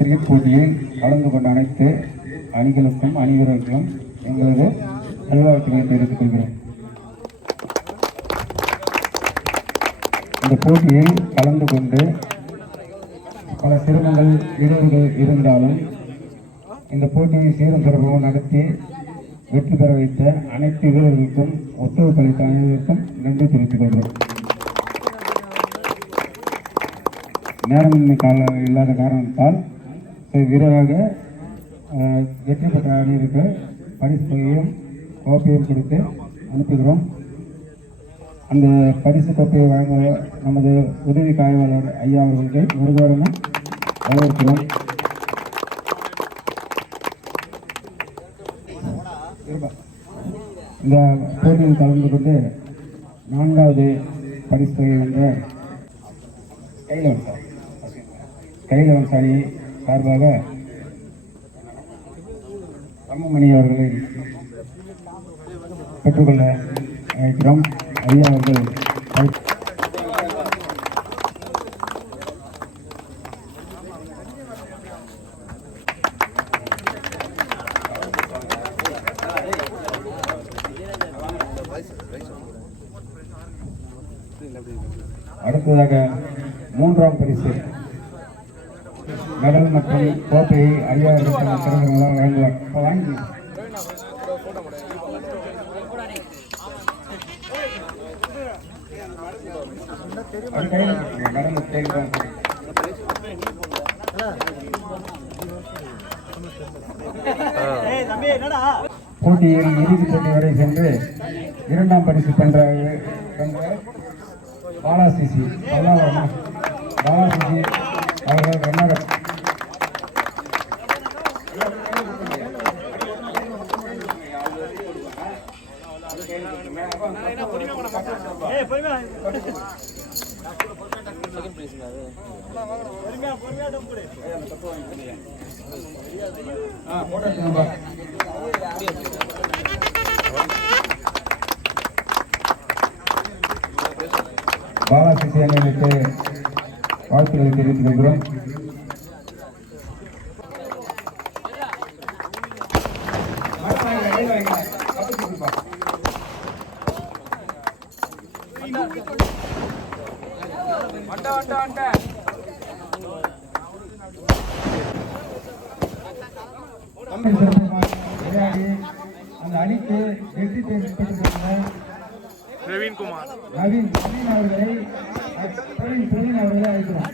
Cricket போட்டியில் கலந்து கொண்ட அனைத்து அணிகளுக்கும் அணி வீரர்களுக்கும் எங்களது நல்வாழ்த்துக்களை தெரிவித்துக் கொள்கிறோம். இந்த போட்டியில் கலந்து கொண்டு பல சிரமங்கள் இடையூறுகள் இருந்தாலும் இந்த போட்டியை சீரும் சிறப்பாக நடத்தி வெற்றி பெற வைத்த அனைத்து வீரர்களுக்கும் ஒத்துழைப்பு அளித்த அனைவருக்கும் நன்றி தெரிவித்துக் கொள்கிறோம். நேரமின்மை இல்லாத காரணத்தால் விரைவாக வெற்றி பெற்ற அணியிற்கு பரிசு தொகையும் கோப்பையும் கொடுத்து அனுப்புகிறோம். அந்த பரிசு கோப்பையை வழங்க நமது உதவி காவலர் ஐயா அவர்களுக்கு ஒருவரும் வரவேற்கிறோம். இந்த போட்டியில் கலந்து கொண்டு 4வது பரிசு தொகை வென்ற கைலவன் சாணி சார்பாக தம்மமணி அவர்களை பெற்றுக்கொள்ள அழைக்கிறோம். ஐயா அவர்கள் அடுத்ததாக 3ஆம் பரிசு மெடல் மற்றும் கோப்பையை ஐயா திறமைகளால் வழங்குவார். வாங்கி போட்டியில் இறுதி போட்டி வரை சென்று 2ஆம் பரிசு பெற்ற பாலாசிசி அவர்கள் ரன்னர் பாலாசிசி அணிகளுக்கு வாழ்த்துக்களை தெரிவித்துக் கொள்கிறோம். விளையாடி அந்த அணிக்கு வெற்றி பெற்றுள்ள நவீன் அவர்களை அழைக்கிறோம்.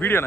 வீடியோ